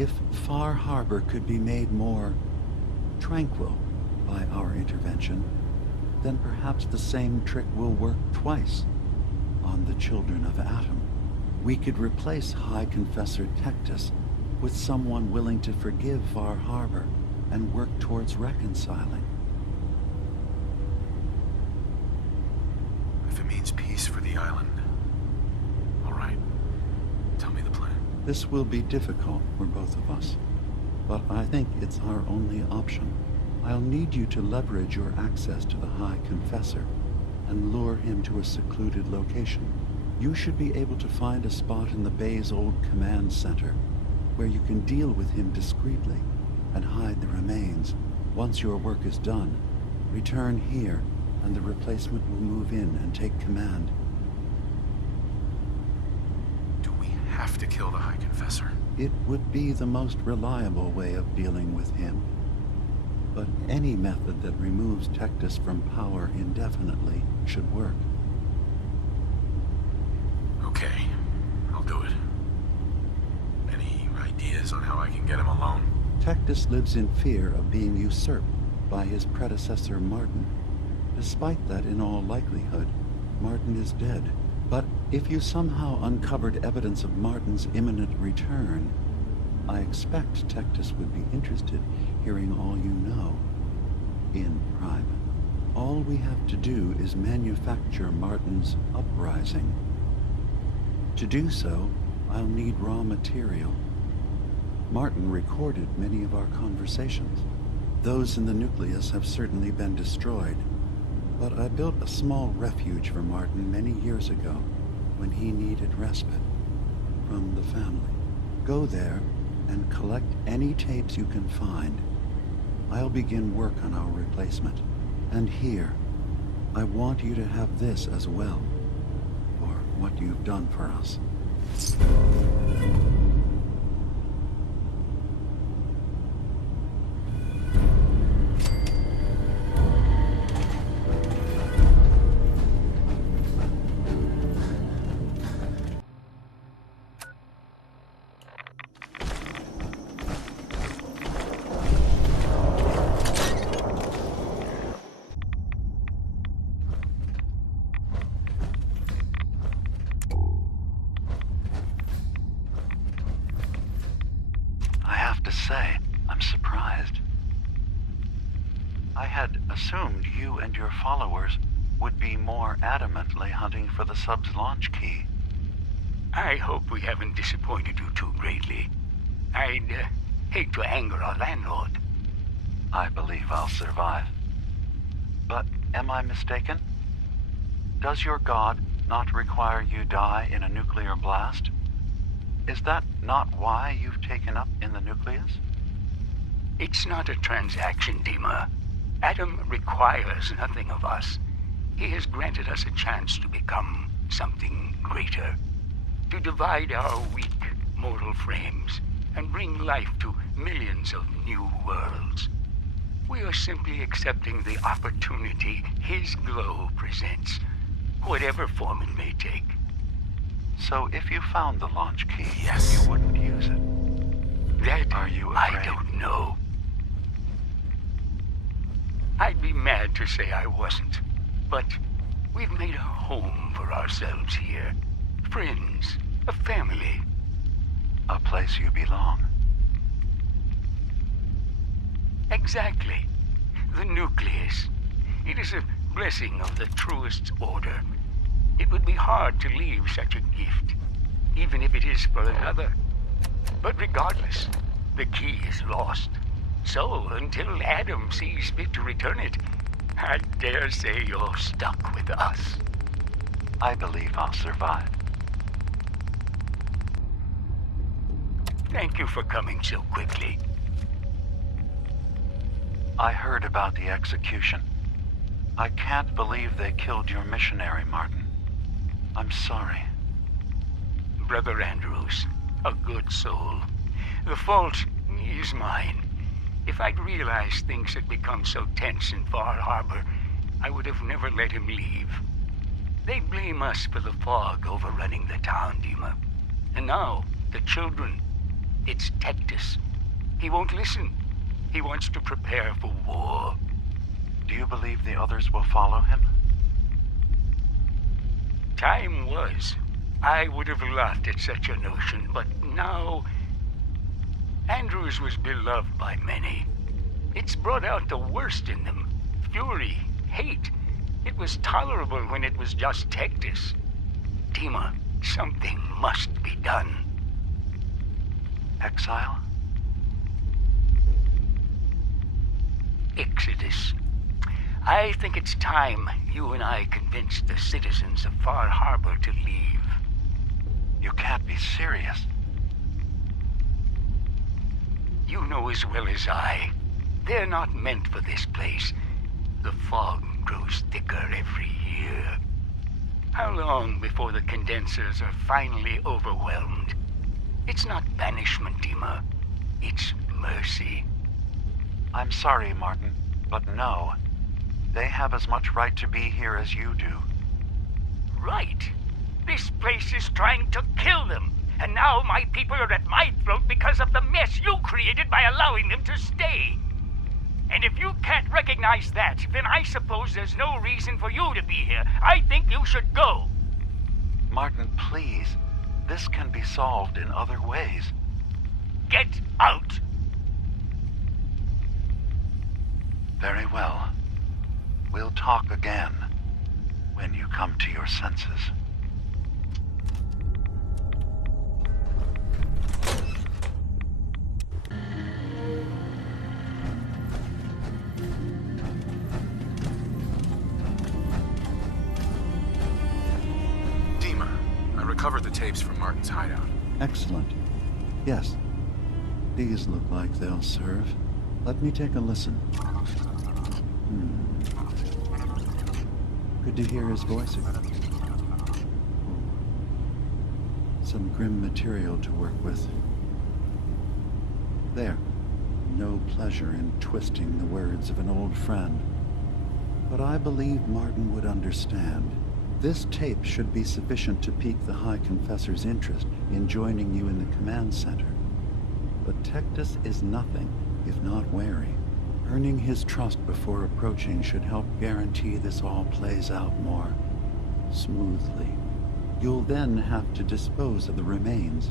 If Far Harbor could be made more tranquil by our intervention, then perhaps the same trick will work twice on the children of Atom. We could replace High Confessor Tectus with someone willing to forgive Far Harbor and work towards reconciling. If it means peace for the island. All right. Tell me the plan. This will be difficult for both of us, but I think it's our only option. I'll need you to leverage your access to the High Confessor and lure him to a secluded location. You should be able to find a spot in the Bay's old command center where you can deal with him discreetly and hide the remains. Once your work is done, return here and the replacement will move in and take command. Do we have to kill the High Confessor? It would be the most reliable way of dealing with him. But any method that removes Tectus from power indefinitely should work. Okay, I'll do it. Any ideas on how I can get him alone? Tectus lives in fear of being usurped by his predecessor Martin. Despite that, in all likelihood, Martin is dead. But if you somehow uncovered evidence of Martin's imminent return, I expect Tectus would be interested hearing all you know in private. All we have to do is manufacture Martin's uprising. To do so, I'll need raw material. Martin recorded many of our conversations. Those in the nucleus have certainly been destroyed, but I built a small refuge for Martin many years ago when he needed respite from the family. Go there and collect any tapes you can find. I'll begin work on our replacement. And here, I want you to have this as well, for what you've done for us. Say, I'm surprised. I had assumed you and your followers would be more adamantly hunting for the sub's launch key. I hope we haven't disappointed you too greatly. I'd hate to anger our landlord. I believe I'll survive. But am I mistaken? Does your god not require you die in a nuclear blast? Is that not why you've taken up in the nucleus? It's not a transaction, Dima. Adam requires nothing of us. He has granted us a chance to become something greater. To divide our weak, mortal frames and bring life to millions of new worlds. We are simply accepting the opportunity his glow presents, whatever form it may take. So if you found the launch key, yes, you wouldn't use it? That are you afraid? I don't know. I'd be mad to say I wasn't, but we've made a home for ourselves here. Friends, a family. A place you belong. Exactly. The nucleus. It is a blessing of the truest order. It would be hard to leave such a gift, even if it is for another. But regardless, the key is lost. So, until Adam sees fit to return it, I dare say you're stuck with us. I believe I'll survive. Thank you for coming so quickly. I heard about the execution. I can't believe they killed your missionary, Martin. I'm sorry. Brother Andrews, a good soul. The fault is mine. If I'd realized things had become so tense in Far Harbor, I would have never let him leave. They blame us for the fog overrunning the town, Dima. And now, the children. It's Tectus. He won't listen. He wants to prepare for war. Do you believe the others will follow him? Time was. I would have laughed at such a notion, but now... Andrews was beloved by many. It's brought out the worst in them. Fury, hate. It was tolerable when it was just Tectus. Dima, something must be done. Exile? Exodus. I think it's time you and I convinced the citizens of Far Harbor to leave. You can't be serious. You know as well as I, they're not meant for this place. The fog grows thicker every year. How long before the condensers are finally overwhelmed? It's not banishment, Dima. It's mercy. I'm sorry, Martin, but no. They have as much right to be here as you do. Right. This place is trying to kill them. And now my people are at my throat because of the mess you created by allowing them to stay. And if you can't recognize that, then I suppose there's no reason for you to be here. I think you should go. Martin, please. This can be solved in other ways. Get out! Very well. We'll talk again when you come to your senses. Dima, I recovered the tapes from Martin's hideout. Excellent. Yes. These look like they'll serve. Let me take a listen. Good to hear his voice again. Some grim material to work with. There. No pleasure in twisting the words of an old friend. But I believe Martin would understand. This tape should be sufficient to pique the High Confessor's interest in joining you in the command center. But Tectus is nothing if not wary. Earning his trust before approaching should help guarantee this all plays out more smoothly. You'll then have to dispose of the remains.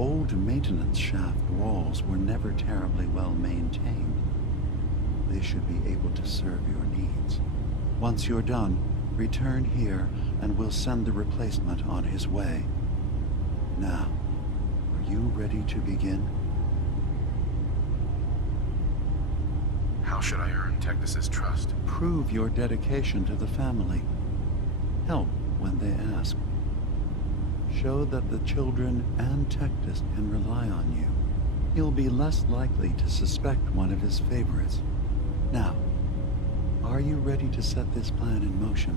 Old maintenance shaft walls were never terribly well maintained. They should be able to serve your needs. Once you're done, return here and we'll send the replacement on his way. Now, are you ready to begin? How should I earn Tectus's trust? Prove your dedication to the family. Help when they ask. Show that the children and Tectus can rely on you. He'll be less likely to suspect one of his favorites. Now, are you ready to set this plan in motion?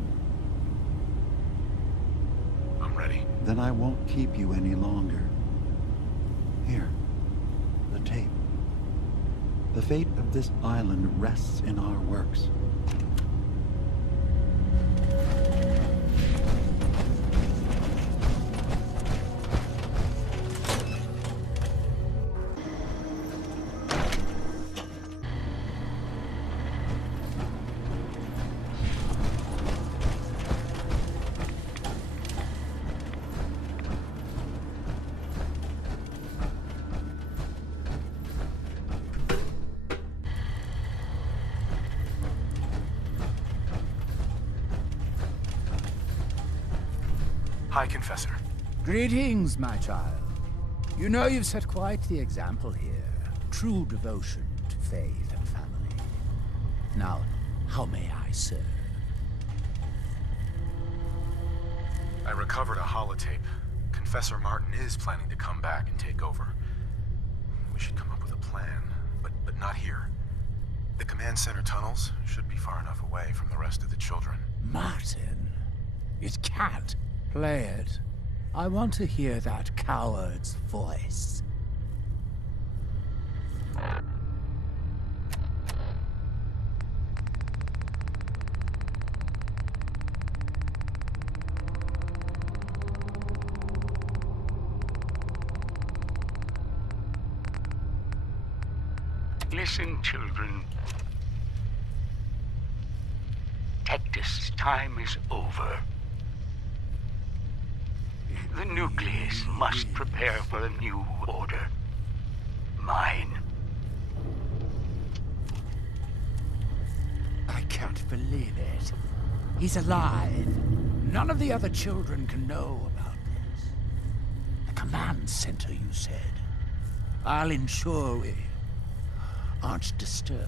I'm ready. Then I won't keep you any longer. Here, the tape. The fate of this island rests in our works. High Confessor. Greetings, my child. You know you've set quite the example here. True devotion to faith and family. Now, how may I serve? I recovered a holotape. Confessor Martin is planning to come back and take over. We should come up with a plan, but not here. The command center tunnels should be far enough away from the rest of the children. Martin, it can't. Play it. I want to hear that coward's voice. Listen, children. Tectus' time is over. The nucleus must prepare for a new order. Mine. I can't believe it. He's alive. None of the other children can know about this. The command center, you said. I'll ensure we aren't disturbed.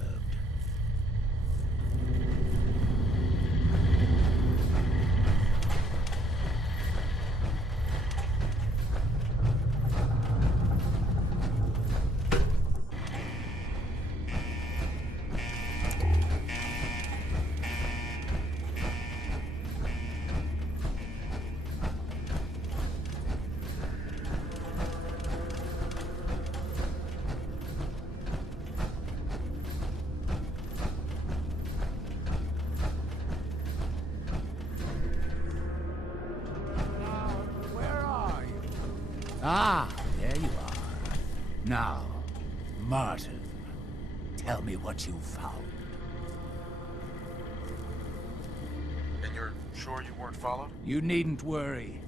Ah, there you are. Now, Martin, tell me what you found. And you're sure you weren't followed? You needn't worry.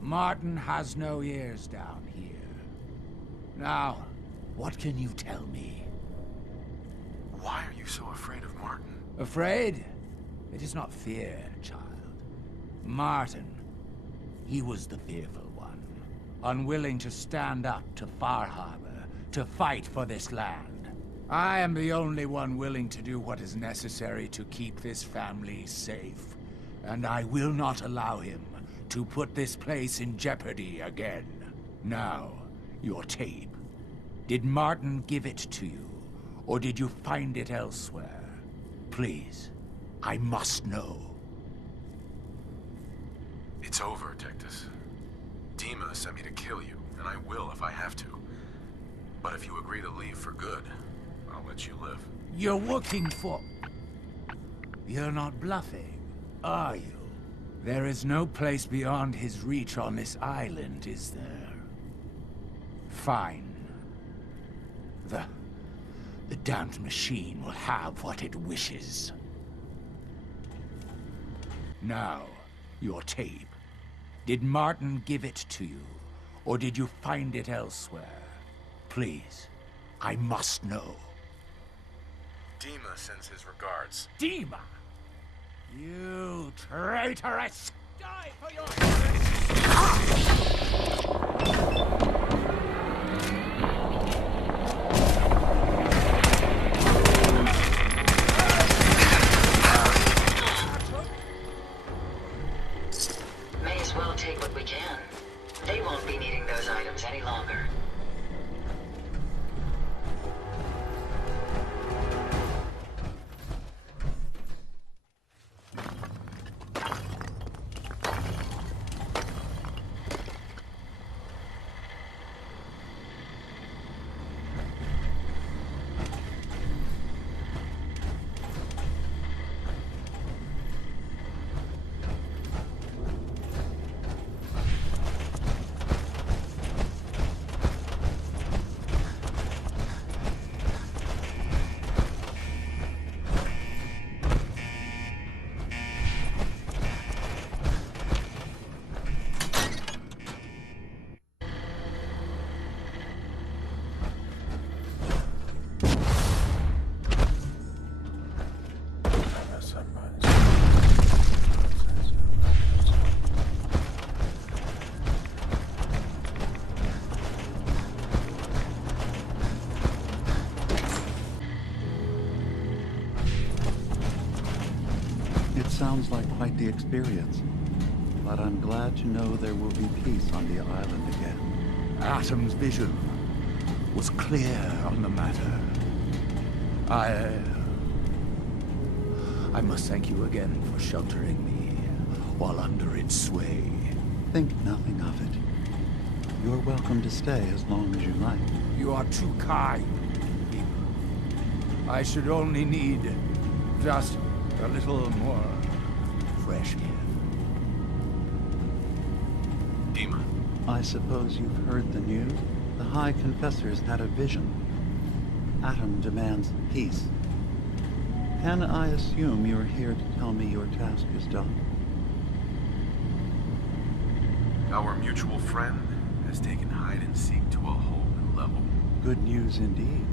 Martin has no ears down here. Now, what can you tell me? Why are you so afraid of Martin? Afraid? It is not fear, child. Martin, he was the fearful one. Unwilling to stand up to Far Harbor, to fight for this land. I am the only one willing to do what is necessary to keep this family safe. And I will not allow him to put this place in jeopardy again. Now, your tape. Did Martin give it to you, or did you find it elsewhere? Please, I must know. It's over, Tectus. Dima sent me to kill you, and I will if I have to. But if you agree to leave for good, I'll let you live. You're working for... You're not bluffing, are you? There is no place beyond his reach on this island, is there? Fine. The damned machine will have what it wishes. Now, your tape. Did Martin give it to you, or did you find it elsewhere? Please, I must know. Dima sends his regards. Dima! You traitorous! Die for your... May as well take what we can. They won't be needing those items any longer. It sounds like quite the experience, but I'm glad to know there will be peace on the island again. Atom's vision was clear on the matter. I must thank you again for sheltering me while under its sway. Think nothing of it. You're welcome to stay as long as you like. You are too kind. I should only need just a little more fresh air. Dima. I suppose you've heard the news? The High Confessor's had a vision. Atom demands peace. Can I assume you're here to tell me your task is done? Our mutual friend has taken hide-and-seek to a whole new level. Good news indeed.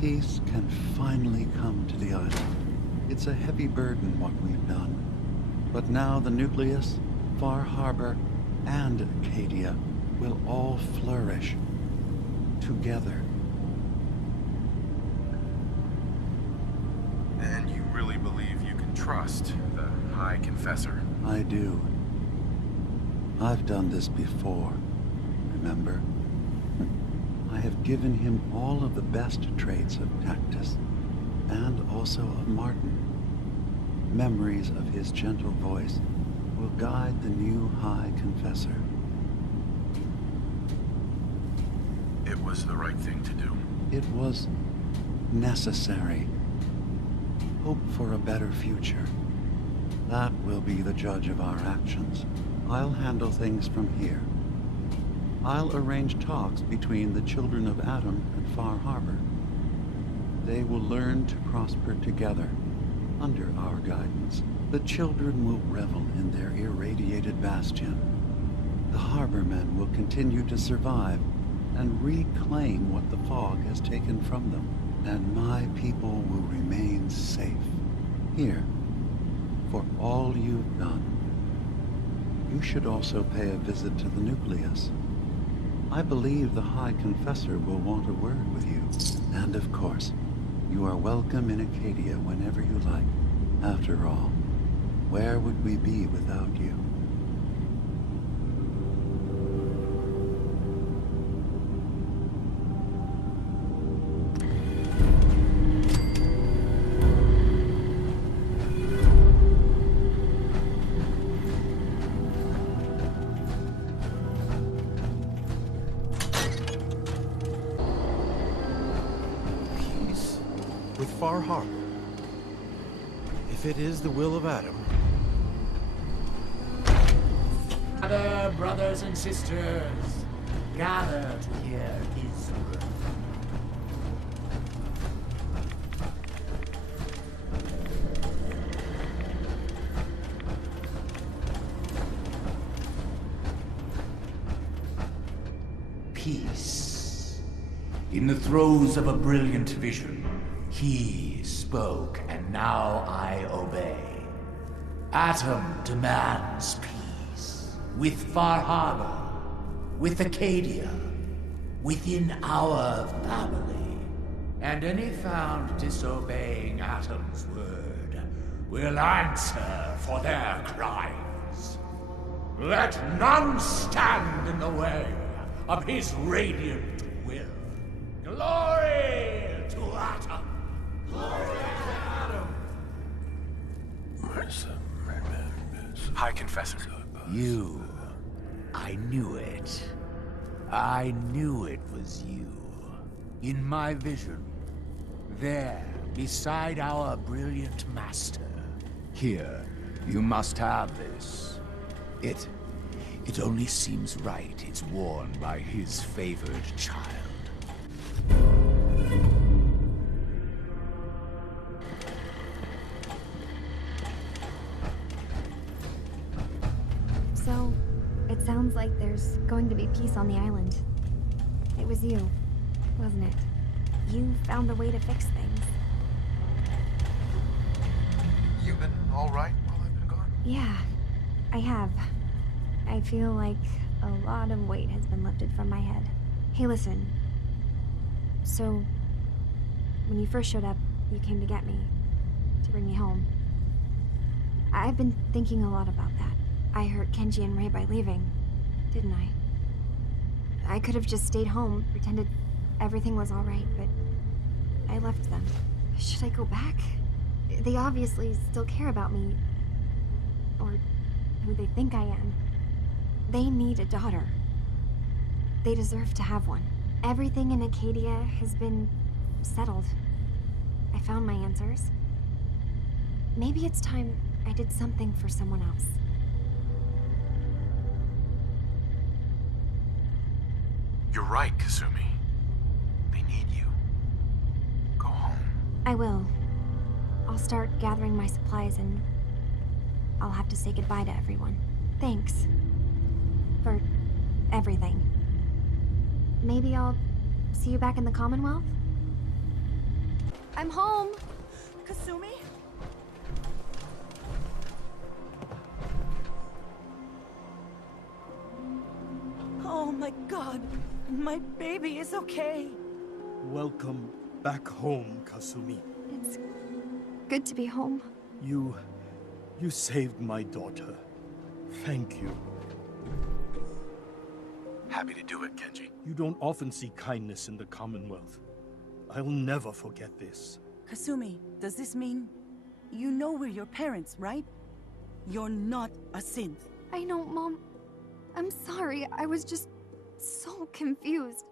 Peace can finally come to the island. It's a heavy burden what we've done. But now the Nucleus, Far Harbor, and Acadia will all flourish together. And you really believe you can trust the High Confessor? I do. I've done this before, remember? I have given him all of the best traits of Tactus, and also of Martin. Memories of his gentle voice will guide the new High Confessor. It was the right thing to do. It was necessary. Hope for a better future. That will be the judge of our actions. I'll handle things from here. I'll arrange talks between the children of Atom and Far Harbor. They will learn to prosper together under our guidance. The children will revel in their irradiated bastion. The Harbormen will continue to survive and reclaim what the fog has taken from them. And my people will remain safe. Here, for all you've done. You should also pay a visit to the Nucleus. I believe the High Confessor will want a word with you. And of course, you are welcome in Acadia whenever you like. After all, where would we be without you? With Far Harbor. If it is the will of Atom. Gather, brothers and sisters, gather to hear his word. Peace. In the throes of a brilliant vision, he spoke, and now I obey. Atom demands peace. With Far Harbor, with Acadia, within our family. And any found disobeying Atom's word will answer for their crimes. Let none stand in the way of his radiant will. Glory to Atom! High Confessor. You. I knew it. I knew it was you. In my vision. There, beside our brilliant master. Here, you must have this. It only seems right it's worn by his favored child. So, it sounds like there's going to be peace on the island. It was you, wasn't it? You found the way to fix things. You've been all right while I've been gone? Yeah, I have. I feel like a lot of weight has been lifted from my head. Hey, listen. So, when you first showed up, you came to get me, to bring me home. I've been thinking a lot about that. I hurt Kenji and Ray by leaving, didn't I? I could have just stayed home, pretended everything was all right, but I left them. Should I go back? They obviously still care about me, or who they think I am. They need a daughter. They deserve to have one. Everything in Acadia has been settled. I found my answers. Maybe it's time I did something for someone else. You're right, Kasumi. They need you. I will. I'll start gathering my supplies and I'll have to say goodbye to everyone. Thanks. For everything. Maybe I'll see you back in the Commonwealth? I'm home! Kasumi? Oh my god, my baby is okay. Welcome back home, Kasumi. It's good to be home. You saved my daughter. Thank you. Happy to do it, Kenji. You don't often see kindness in the Commonwealth. I'll never forget this. Kasumi, does this mean you know we're your parents, right? You're not a synth. I know, Mom. I'm sorry. I was just so confused.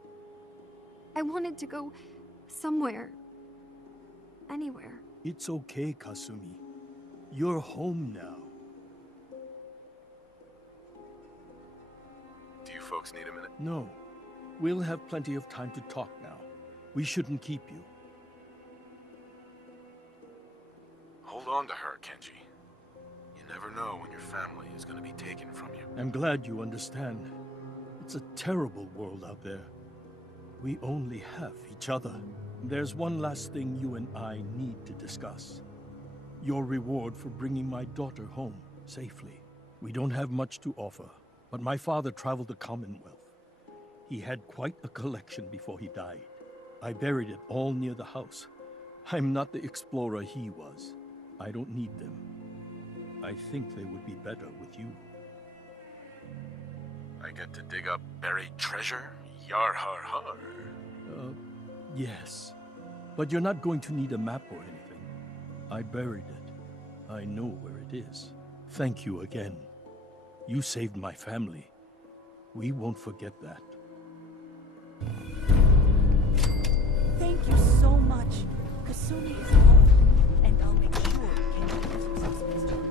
I wanted to go somewhere. Anywhere. It's okay, Kasumi. You're home now. Do you folks need a minute? No. We'll have plenty of time to talk now. We shouldn't keep you. Hold on to her, Kenji. You never know when your family is going to be taken from you. I'm glad you understand. It's a terrible world out there. We only have each other. There's one last thing you and I need to discuss. Your reward for bringing my daughter home safely. We don't have much to offer, but my father traveled the Commonwealth. He had quite a collection before he died. I buried it all near the house. I'm not the explorer he was. I don't need them. I think they would be better with you. I get to dig up buried treasure? Yar har har. Yes. But you're not going to need a map or anything. I buried it. I know where it is. Thank you again. You saved my family. We won't forget that. Thank you so much. Kasumi is home, and I'll make sure Kenji knows himself space to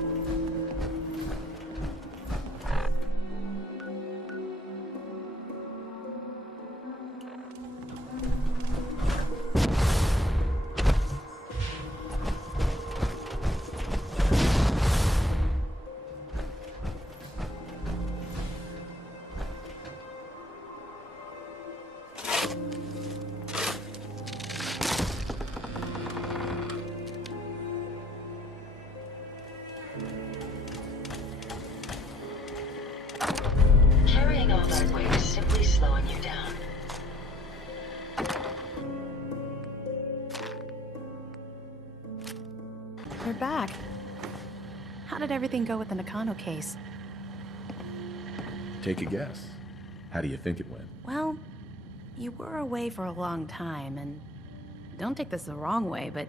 Carrying all that weight is simply slowing you down. You're back. How did everything go with the Nakano case? Take a guess. How do you think it went? Well, you were away for a long time, and don't take this the wrong way, but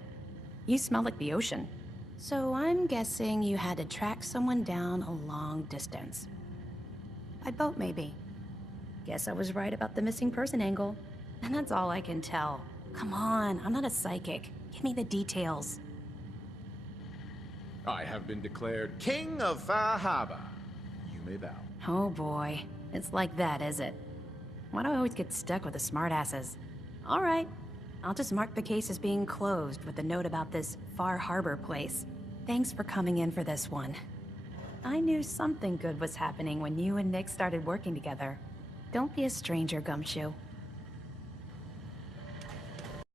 you smell like the ocean. So I'm guessing you had to track someone down a long distance. By boat, maybe. Guess I was right about the missing person angle. And that's all I can tell. Come on, I'm not a psychic. Give me the details. I have been declared King of Far Harbor. You may bow. Oh boy, it's like that, is it? Why do I always get stuck with the smartasses? All right, I'll just mark the case as being closed with a note about this Far Harbor place. Thanks for coming in for this one. I knew something good was happening when you and Nick started working together. Don't be a stranger, Gumshoe.